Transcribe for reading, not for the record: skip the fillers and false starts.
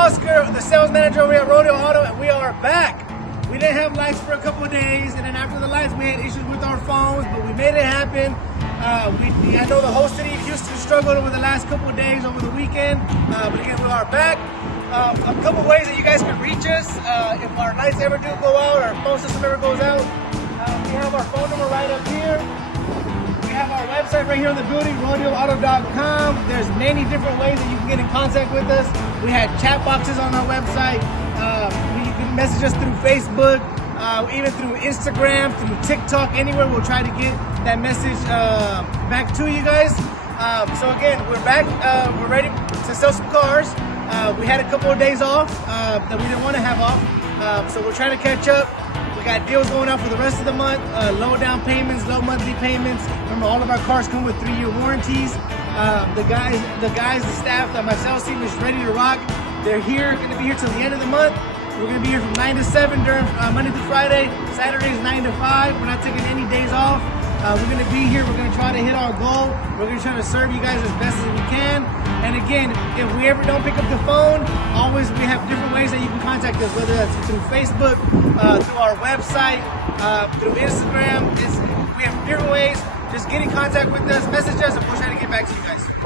Oscar, the sales manager over at Rodeo Auto, and we are back. We didn't have lights for a couple of days, and then after the lights, we had issues with our phones, but we made it happen. I know the whole city of Houston struggled over the last couple of days over the weekend, but again, we are back. A couple ways that you guys can reach us if our lights ever do go out, or our phone system ever goes out. We have our phone number right up here. We have our website right here in the building, rodeoauto.com. There's many different ways that you can get in contact with us. We had chat boxes on our website. You can message us through Facebook, even through Instagram, through TikTok, anywhere. We'll try to get that message back to you guys. So again, we're back. We're ready to sell some cars. We had a couple of days off that we didn't want to have off. So we're trying to catch up. We got deals going out for the rest of the month, low down payments, low monthly payments. Remember, all of our cars come with 3-year warranties. The staff, my sales team is ready to rock. They're here, going to be here till the end of the month. We're going to be here from 9 to 7 during Monday through Friday. Saturdays 9 to 5. We're not taking any days off. We're going to be here. We're going to try to hit our goal. We're going to try to serve you guys as best as we can. And again, if we ever don't pick up the phone, always we have different ways that you can contact us, whether that's through Facebook, through our website, through Instagram. We have different ways. Just get in contact with us, message us, and we'll try to get back to you guys.